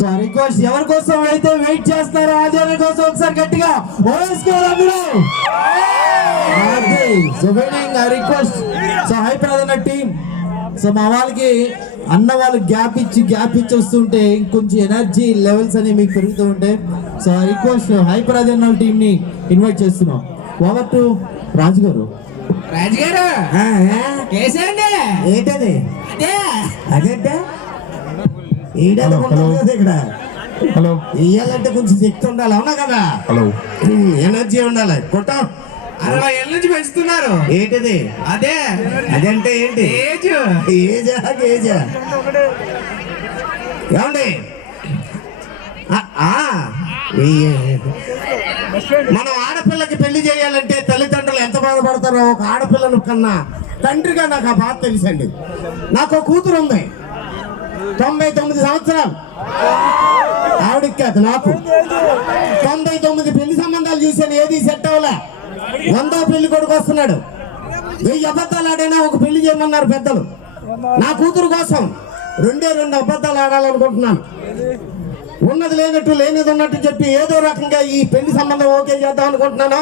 So request ఎవరి కోసం అయితే వెయిట్ చేస్తారో ఆధ్వర్యం కోసం ఒకసారి గట్టిగా రిక్వెస్ట్ సో హైపర్ అదన్న టీం సో మా వాళ్ళకి అన్న వాళ్ళు గ్యాప్ ఇచ్చి గ్యాప్ ఇచ్చి వస్తుంటే ఇంకొంచెం ఎనర్జీ లెవెల్స్ అనేవి మీకు పెరుగుతూ ఉంటాయి. సో రిక్వెస్ట్ హైపర్ అదన్న టీం ని ఇన్వైట్ చేస్తున్నాం. ఓవర్ టు రాజు గారు. రాజుగారు కేసండి ఏంటది? అదే. అదేంటే? ఈడనుకుంటాం కదా ఇక్కడ. హలో. ఇయ్యాలంటే కొంచెం శక్తి ఉండాలి అవునా కదా? హలో. ఎనర్జీ ఉండాలి. కొట్టాం. అరవై ఏళ్ళ నుంచి పెంచుతున్నారు. ఏంటిది? అదే. అదంటే ఏంటి? ఏజ్. ఏజా ఏజా. ఏమండి? మనం ఆడపిల్లకి పెళ్ళి చేయాలంటే తల్లిదండ్రులు ఎంత బాధపడతారో ఒక ఆడపిల్లను కన్నా తండ్రిగా నాకు ఆ బాధ తెలుసండి. నాకు ఒక కూతురు ఉంది. తొంభై తొమ్మిది సంవత్సరాలు. ఆవిడకి కాదు నాకు. తొంభై తొమ్మిది పెళ్ళి సంబంధాలు చూశాను ఏది సెట్ అవ్వలే. వందో పెళ్ళి కొడుకు వస్తున్నాడు. వెయ్యి అబద్ధాలు ఆడైనా ఒక పెళ్ళి చేయమన్నారు పెద్దలు. నా కూతురు కోసం రెండే రెండు అబద్ధాలు ఆడాలనుకుంటున్నాను. ఉన్నది లేనట్టు లేనిది ఉన్నట్టు చెప్పి ఏదో రకంగా ఈ పెళ్ళి సంబంధం ఓకే చేద్దాం అనుకుంటున్నాను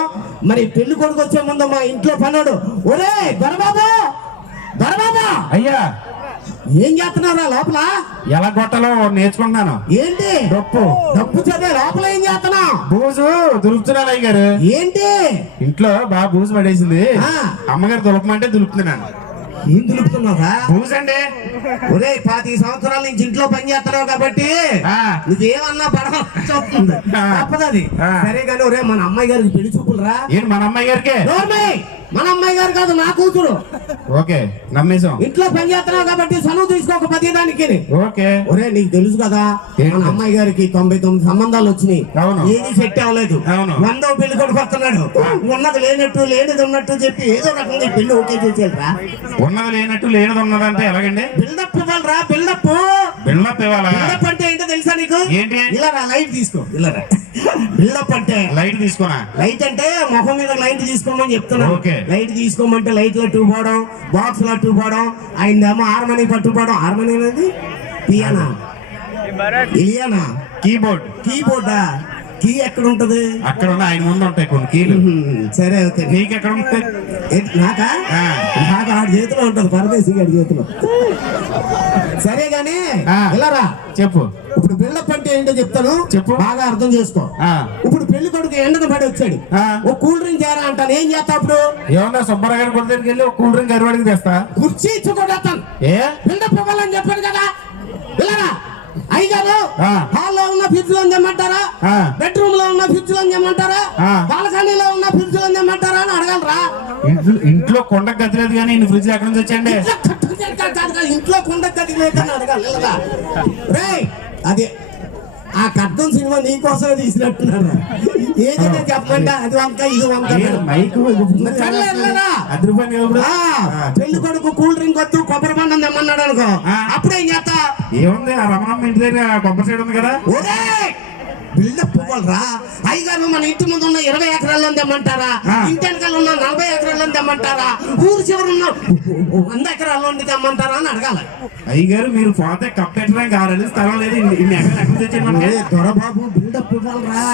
మరి పెళ్ళి కొడుకు వచ్చే ముందు మా ఇంట్లో పన్నాడు ఒరే దొరబాబు దొరబాబా! అయ్యా. ఏం చేస్తున్నారా లోపల? ఎలా కొట్టాలో నేర్చుకుంటున్నాను. ఏంటి? డప్పు. డబ్బు చదివే లోపల ఏం చేస్తున్నావు? బూజు దులుపుతున్నాను అయ్య గారు ఏంటి? ఇంట్లో బాగా బూజు పడేసింది. ఆ. అమ్మగారు దులపమంటే దులుపుతున్నాను. ఏం దులుపుతున్నావురా? బూజు అండి. ఒరే పాతి సంవత్సరాల నుంచి ఇంట్లో పని చేస్తున్నావు కాబట్టి ఆ. నువ్వేమన్నా పడవస్తుంది. తప్పదది. సరే కానీ ఒరే మన అమ్మాయి గారికి పెళ్ళి చూపులు రా ఏంటి మన అమ్మాయి గారికి? మన అమ్మాయి గారు కాదు నా కూతురు. ఓకే నమ్మేశాం. ఇంట్లో పని చేస్తున్నావు కాబట్టి సనువు తీసుకోక పది దానికి. ఓకే. ఒరే నీకు తెలుసు కదా? మన అమ్మాయి గారికి తొంభై తొమ్మిది సంబంధాలు వచ్చినాయి. ఏది సెట్ అవ్వలేదు. వందో పెళ్ళి కొడుకు వస్తున్నాడు. ఉన్నది లేనట్టు లేనిది ఉన్నట్టు చెప్పి ఏదో రకంగా పెళ్ళి ఓకే చేసేరా ఉన్నది లేనట్టు లేనిది ఉన్నదంటే ఎలాగండి? బిల్డప్ ఇవ్వాలరా బిల్డప్. బిల్డప్ ఇవ్వాలా? బిల్డప్ అంటే తెలుసా నీకు? ఏంటి? ఇలా రా లైట్ తీసుకో. ఇలా రా బిల్డప్ అంటే లైట్ తీసుకోనా? లైట్ అంటే ముఖం మీద లైట్ తీసుకోమని చెప్తున్నాను ఓకే. లైట్ తీసుకోమంటే లైట్లో టూ పోవడం బాక్స్లో టూ పోవడం ఆయనదేమో హార్మనీ పట్టుకోవడం హార్మనీ అనేది పియానా ఇలియానా కీబోర్డ్ కీబోర్డా కీ ఎక్కడ ఉంటది? అక్కడ ఉన్న ఆయన ముందు ఉంటాయి కొన్ని కీలు. సరే ఓకే. నీకు ఎక్కడ ఉంటాయి నాకా. నాకు? ఆడి చేతిలో ఉంటది పరదేశీ గారి చేతిలో. సరే గాని ఆ. ఇలా రా. చెప్పు. ఇప్పుడు బిల్డప్ అంటే ఏంటో చెప్తాను. చెప్పు. బాగా అర్థం చేసుకో. ఇప్పుడు పెళ్ళి కొడుకు ఎండకు పడి వచ్చాడు. ఆ. ఓ కూల్ డ్రింక్ చేరా అంటాను. ఏం చేస్తా అప్పుడు ఏమన్నా సుబ్బారావు గారి కొడుకు దగ్గరికి వెళ్ళి ఒక కూల్ డ్రింక్ గరివాడికి తెస్తా. కుర్చీ ఇచ్చుకోడతాను ఏ? బిల్డప్ ఇవ్వాలని చెప్పాను కదా. వెళ్ళరా అయ్యగారు ఆ. హాల్లో ఉన్న ఫ్రిడ్జ్లో తెమ్మంటారా. బెడ్రూమ్లో ఉన్న ఫ్రిడ్జ్లో తెమ్మంటారా. బాల్కనీలో ఉన్న ఫ్రిడ్జ్లో తెమ్మంటారా అని అడగలరా. ఇంట్లో కొండకు గతిలేదు కానీ ఫ్రిడ్జ్ ఎక్కడి నుంచి వచ్చండి ఇంట్లో కాదు కాదు కాదు, కొండ కట్టి లేదని అడగాలి రేయ్ అదే ఆ కట్టం సినిమా నీకోసమే తీసినట్టున్నారు. ఏదైనా చెప్పమంటే అది వంక ఇది వంక కదా పెళ్ళి కొడుకు కూల్ డ్రింక్ వద్దు కొబ్బరి బండం తెమ్మన్నాడు అనుకో. అప్పుడేం చేస్తా? ఏముంది ఆ రమణమ్మ ఇంటి దగ్గర కొబ్బరి సైడ్ ఉంది కదా? బిల్డప్ ఇవ్వాలరా అయ్యగారు మన ఇంటి ముందు ఉన్న ఇరవై ఎకరాల్లో తెమ్మంటారా. ఇంటి వెనకాల ఉన్న నలభై ఎకరాల్లో తెమ్మంటారా ఊరు చివరి ఉన్న వంద ఎకరాల్లో తెమ్మంటారా అని అడగాలి. అయ్యగారు మీరు పోతే కప్పెట్టడానికి ఆరని స్థలం లేదు ఇన్ని ఎకరాలు ఎక్కడ తెచ్చారు దొరబాబు బిల్డప్ ఇవ్వాలరా.